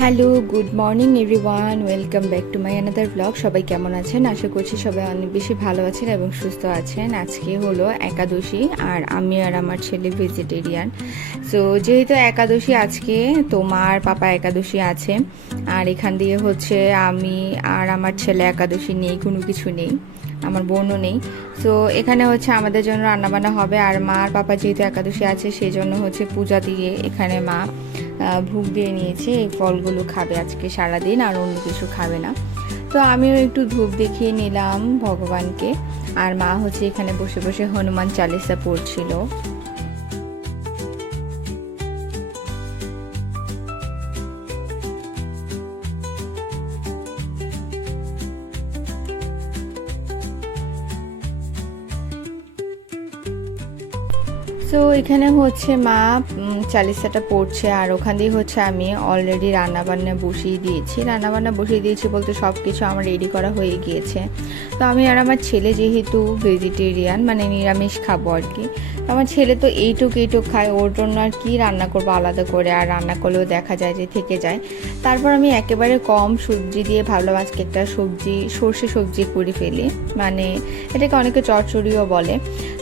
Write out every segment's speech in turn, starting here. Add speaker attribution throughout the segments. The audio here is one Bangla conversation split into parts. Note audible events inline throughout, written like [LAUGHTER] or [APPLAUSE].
Speaker 1: Hello, good morning everyone, welcome back to my another blog. সবাই কেমন আছেন? আশা করছি সবাই অনেক বেশি ভালো আছেন এবং সুস্থ আছেন। আজকে হলো একাদশী আর আমি আর আমার ছেলে ভেজিটেরিয়ান সো যেহেতু একাদশী আজকে তো মা আর পাপা একাদশী আছে। আর এখান দিয়ে হচ্ছে আমি আর আমার ছেলে একাদশী নেই, কোনো কিছু নেই। আমার বোনও নেই। তো এখানে হচ্ছে আমাদের জন্য রান্নাবান্না হবে। আর মা আর পাপা যেহেতু একাদশী আছে সেই জন্য হচ্ছে পূজা দিয়ে এখানে মা ভোগ দিয়ে নিয়েছে, এই ফলগুলো খাবে আজকে সারাদিন আর অন্য কিছু খাবে না। তো আমিও একটু ধূপ দেখিয়ে নিলাম ভগবানকে। আর মা হচ্ছে এখানে বসে বসে হনুমান চালিসা পড়ছিল। তো এখানে হচ্ছে মা চালিসাটা পড়ছে আর ওখান দিয়ে হচ্ছে আমি অলরেডি রান্নাবান্না বসিয়ে দিয়েছি। রান্নাবান্না বসিয়ে দিয়েছি বলতে সব কিছু আমার রেডি করা হয়ে গিয়েছে। তো আমি আর আমার ছেলে যেহেতু ভেজিটেরিয়ান মানে নিরামিষ খাব আর কি আমার ছেলে তো এইটুক এইটুক খায়, ওর জন্য আর কি রান্না করব আলাদা করে আর রান্না করলেও দেখা যায় যে থেকে যায়। তারপর আমি একেবারে কম সবজি দিয়ে ভাবলাম আজকে একটা সবজি, সর্ষে সবজি করে ফেলি। মানে এটাকে অনেকে চচ্চড়িও বলে।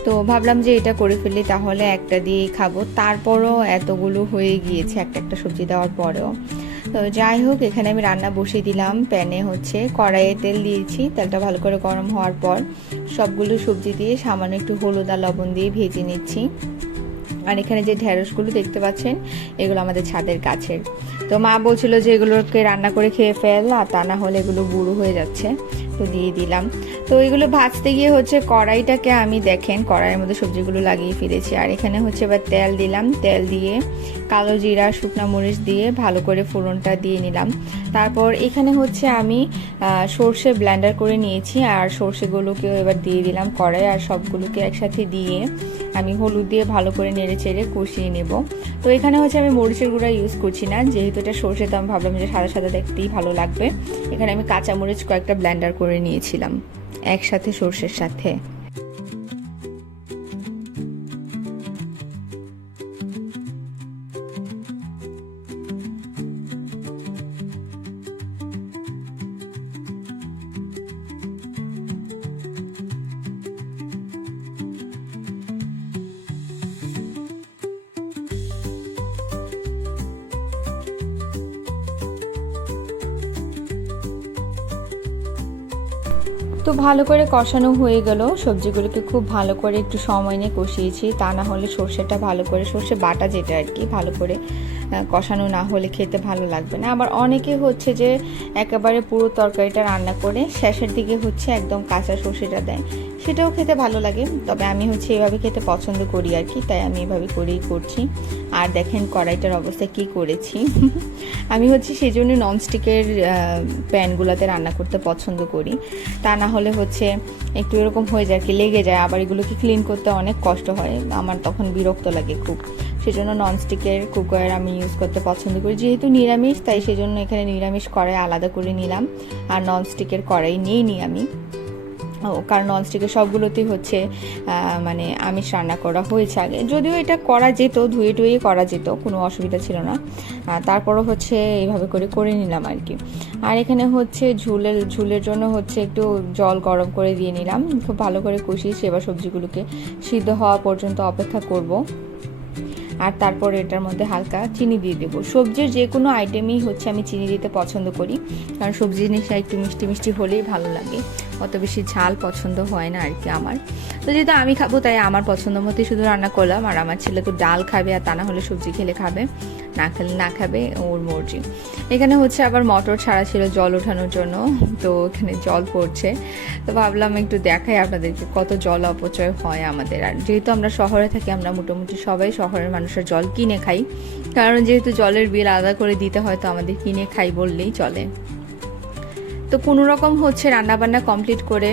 Speaker 1: তো ভাবলাম যে এটা করে ফেলি তাহলে একটা দিয়েই খাব। তারপরও এতগুলো হয়ে গিয়েছে, একটা একটা সবজি দেওয়ার পরেও। তো যাই হোক, এখানে আমি রান্না বসিয়ে দিলাম। প্যানে হচ্ছে কড়াইয়ে তেল দিয়েছি। তেলটা ভালো করে গরম হওয়ার পর সবগুলো সবজি দিয়ে সামান্য একটু হলুদ আর লবণ দিয়ে ভেজে নিচ্ছি। আর এখানে যে ঢেঁড়সগুলো দেখতে পাচ্ছেন, এগুলো আমাদের ছাদের গাছের তো মা বলছিল যে এগুলোকে রান্না করে খেয়ে ফেল, আর তা না হলে এগুলো বুড়ো হয়ে যাচ্ছে। তো দিয়ে দিলাম। তো এগুলো ভাজতে গিয়ে হচ্ছে কড়াইটাকে আমি দেখেন, কড়াইয়ের মধ্যে সবজিগুলো লাগিয়ে ফিরেছি আর এখানে হচ্ছে এবার তেল দিলাম। তেল দিয়ে কালো জিরা, শুকনো মরিচ দিয়ে ভালো করে ফোড়নটা দিয়ে নিলাম। তারপর এখানে হচ্ছে আমি সর্ষে ব্লেন্ডার করে নিয়েছি আর সর্ষেগুলোকেও এবার দিয়ে দিলাম কড়াই আর সবগুলোকে একসাথে দিয়ে আমি হলুদ দিয়ে ভালো করে নেড়ে চেড়ে কষিয়ে নেব। তো এখানে হচ্ছে আমি মরিচের গুঁড়া ইউজ করছি না। যেহেতু এটা সর্ষে তো আমি ভাবলাম যে সাদা সাদা দেখতেই ভালো লাগবে। এখানে আমি কাঁচা মরিচ কয়েকটা ব্লেন্ডার করে নিয়েছিলাম একসাথে সর্ষের সাথে। তো ভালো করে কষানো হয়ে গেল। সবজিগুলোকে খুব ভালো করে একটু সময় নিয়ে কষিয়েছি। তা না হলে সর্ষেটা ভালো করে, সর্ষে বাটা যেটা আর কি, ভালো করে কষানো না হলে খেতে ভালো লাগবে না। আবার অনেকে হচ্ছে যে একেবারে পুরো তরকারিটা রান্না করে শেষের দিকে হচ্ছে একদম কাঁচা সর্ষেটা দেয়। সেটাও খেতে ভালো লাগে, তবে আমি হচ্ছে এভাবে খেতে পছন্দ করি আর কি, তাই আমি এভাবে করেই করছি। আর দেখেন কড়াইটার অবস্থা কি করেছি। [LAUGHS] আমি হচ্ছে সেই জন্য ননস্টিকের প্যানগুলোতে রান্না করতে পছন্দ করি। তা না হলে হচ্ছে একটু এরকম হয়ে যায় কি, লেগে যায়। আবার এগুলোকে ক্লিন করতে অনেক কষ্ট হয়, আমার তখন বিরক্ত লাগে খুব। সেজন্য ননস্টিকের কুকার আমি ইউজ করতে পছন্দ করি। যেহেতু নিরামিষ, তাই সেজন্য এখানে নিরামিষ কড়াই আলাদা করে নিলাম। আর ননস্টিকের কড়াই নিয়ে আমি কারণ ননস্টিকের সবগুলোতেই হচ্ছে মানে আমিষ রান্না করা হয়েছে আগে। যদিও এটা করা যেত, ধুয়ে টুয়ে করা যেত, কোনো অসুবিধা ছিল না। তারপরও হচ্ছে এইভাবে করে করে নিলাম আর কি। আর এখানে হচ্ছে ঝুলের ঝুলের জন্য হচ্ছে একটু জল গরম করে দিয়ে নিলাম। খুব ভালো করে কষিয়ে সেবা সবজিগুলোকে সিদ্ধ হওয়া পর্যন্ত অপেক্ষা করব। আর তারপর এটার মধ্যে হালকা চিনি দিয়ে দেবো। সবজির যে কোনো আইটেমই হচ্ছে আমি চিনি দিতে পছন্দ করি। কারণ সবজি জিনিসটা একটু মিষ্টি মিষ্টি হলেই ভালো লাগে। অত বেশি ঝাল পছন্দ হয় না আর কি আমার। তো যেহেতু আমি খাব, তাই আমার পছন্দ মতোই শুধু রান্না করলাম। আর আমার ছেলে তো ডাল খাবে, আর তা না হলে সবজি খেলে খাবে। না খেলে না খাবে, ওর মর্জি। এখানে হচ্ছে আবার মটর ছাড়া ছিল জল ওঠানোর জন্য। তো এখানে জল পড়ছে। তো ভাবলাম একটু দেখাই আপনাদেরকে কত জল অপচয় হয় আমাদের। আর যেহেতু আমরা শহরে থাকি, আমরা মোটামুটি সবাই শহরের মানুষের জল কিনে খাই। কারণ যেহেতু জলের বিল আলাদা করে দিতে হয়, তো আমাদের কিনে খাই বললেই চলে। তো কোনো রকম হচ্ছে রান্নাবান্না কমপ্লিট করে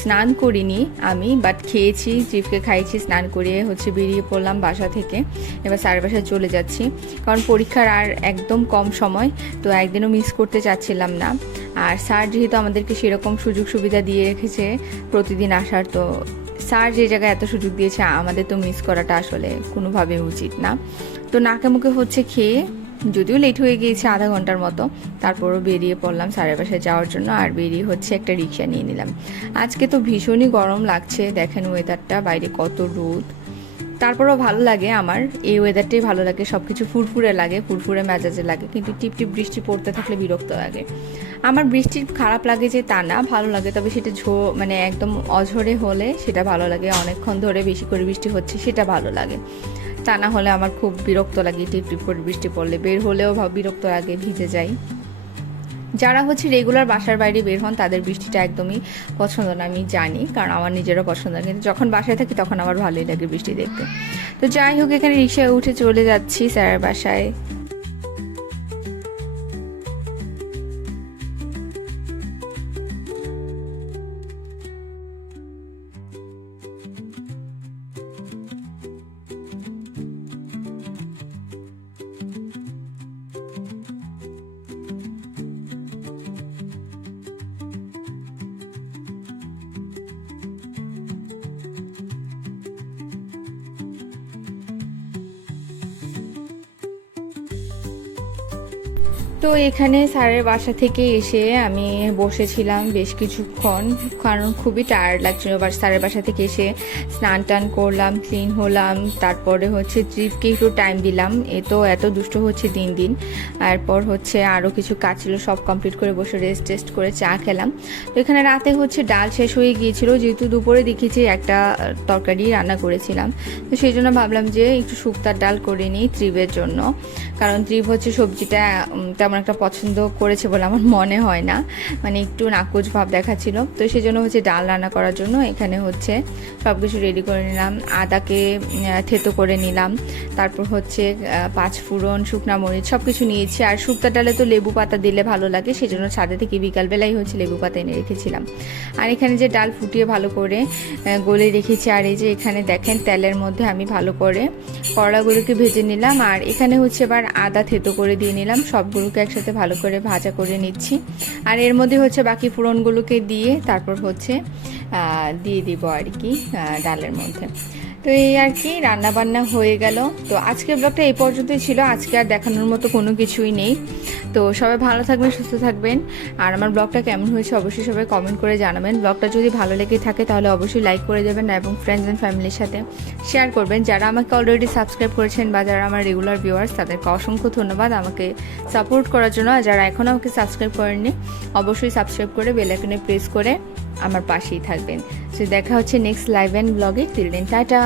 Speaker 1: স্নান করিনি আমি বাট খেয়েছি জিপকে খাইছি স্নান করিয়ে হচ্ছে বেরিয়ে পড়লাম বাসা থেকে। এবার স্যারের বাসায় চলে যাচ্ছি, কারণ পরীক্ষার আর একদম কম সময়, তো একদিনও মিস করতে চাচ্ছিলাম না। আর স্যার যেহেতু আমাদেরকে সেরকম সুযোগ সুবিধা দিয়ে রেখেছে প্রতিদিন আসার, তো স্যার যে জায়গায় এত সুযোগ দিয়েছে, আমাদের তো মিস করাটা আসলে কোনোভাবে উচিত না। তো নাকে মুখে হচ্ছে খেয়ে যদিও লেট হয়ে গিয়েছে আধা ঘণ্টার মতো, তারপরও বেরিয়ে পড়লাম স্যারের বাসায় যাওয়ার জন্য আর বেরিয়ে হচ্ছে একটা রিক্সা নিয়ে নিলাম। আজকে তো ভীষণই গরম লাগছে, দেখেন ওয়েদারটা বাইরে কত রোদ। তারপরেও ভালো লাগে আমার, এই ওয়েদারটাই ভালো লাগে সব কিছু ফুরফুরে লাগে, ফুরফুরে মেজাজে লাগে, কিন্তু টিপ টিপ বৃষ্টি পড়তে থাকলে বিরক্ত লাগে। আমার বৃষ্টি খারাপ লাগে যে তা না, ভালো লাগে, তবে সেটা ঝো মানে একদম অঝরে হলে সেটা ভালো লাগে, অনেকক্ষণ ধরে বেশি করে বৃষ্টি হচ্ছে সেটা ভালো লাগে। তা না হলে আমার খুব বিরক্ত লাগে টিপ টিপ করে বৃষ্টি পড়লে। বের হলেও বিরক্ত লাগে, ভিজে যাই। যারা হচ্ছে রেগুলার বাসার বাইরে বের হন, তাদের বৃষ্টিটা একদমই পছন্দ না, আমি জানি, কারণ আমার নিজেরও পছন্দ না। কিন্তু যখন বাসায় থাকি, তখন আমার ভালোই লাগে বৃষ্টি দেখতে। তো যাই হোক, এখানে রিক্সায় উঠে চলে যাচ্ছি স্যারের বাসায়। তো এখানে স্যারের বাসা থেকে এসে আমি বসেছিলাম বেশ কিছুক্ষণ, কারণ খুবই টায়ার্ড লাগছিল। বা স্যারের বাসা থেকে এসে স্নান টান করলাম ক্লিন হলাম, তারপরে হচ্ছে ট্রিপকে একটু টাইম দিলাম। এ তো এত দুষ্ট হচ্ছে দিন দিন। এরপর হচ্ছে আরও কিছু কাজ ছিল, সব কমপ্লিট করে বসে রেস্ট টেস্ট করে চা খেলাম। তো এখানে রাতে হচ্ছে ডাল শেষ হয়ে গিয়েছিল, যেহেতু দুপুরে দেখেছি একটা তরকারি রান্না করেছিলাম। তো সেই জন্য ভাবলাম যে একটু শুক্তার ডাল করে নিই ত্রিবের জন্য। কারণ ত্রিব হচ্ছে সবজিটা তেমন একটা পছন্দ করেছে বলে আমার মনে হয় না। মানে একটু নাকুচ ভাব দেখাচ্ছিল। তো সেই জন্য হচ্ছে ডাল রান্না করার জন্য এখানে হচ্ছে সব কিছু রেডি করে নিলাম। আদাকে থেতো করে নিলাম। তারপর হচ্ছে পাঁচ ফোড়ন শুকনা মরিচ সব কিছু নিয়েছি। আর শুক্তা ডালে তো লেবু পাতা দিলে ভালো লাগে সেই জন্য ছাদে থেকে বিকালবেলাই হচ্ছে লেবু পাতা এনে রেখেছিলাম। আর এখানে যে ডাল ফুটিয়ে ভালো করে গলে রেখেছি, আর এই যে এখানে দেখেন তেলের মধ্যে আমি ভালো করে করলাগুলোকে ভেজে নিলাম। আর এখানে হচ্ছে এবার আদা থেতো করে দিয়ে নিলাম। সবগুলোকে একসাথে ভালো করে ভাজা করে নিচ্ছি। আর এর মধ্যে হচ্ছে বাকি ফোড়নগুলোকে দিয়ে তারপর হচ্ছে দিয়ে দিব আর কি ডালের মধ্যে। তো এই আর কি রান্না বান্না হয়ে গেল। তো আজকের ব্লগটা এই পর্যন্তই ছিল। আজকে আর দেখানোর মতো কোনো কিছুই নেই। তো সবাই ভালো থাকবেন, সুস্থ থাকবেন। আর আমার ব্লগটা কেমন হয়েছে অবশ্যই সবাই কমেন্ট করে জানাবেন। ব্লগটা যদি ভালো লেগে থাকে তাহলে অবশ্যই লাইক করে দেবেন এবং ফ্রেন্ডস অ্যান্ড ফ্যামিলির সাথে শেয়ার করবেন। যারা আমাকে অলরেডি সাবস্ক্রাইব করেছেন বা যারা আমার রেগুলার ভিউয়ার্স তাদেরকে অসংখ্য ধন্যবাদ আমাকে সাপোর্ট করার জন্য। আর যারা এখনও আমাকে সাবস্ক্রাইব করেননি, অবশ্যই সাবস্ক্রাইব করে বেল আইকনে প্রেস করে আমার পাশেই থাকবেন। তো দেখা হচ্ছে নেক্সট লাইভ অ্যান্ড ব্লগে টিল দেন টাটা!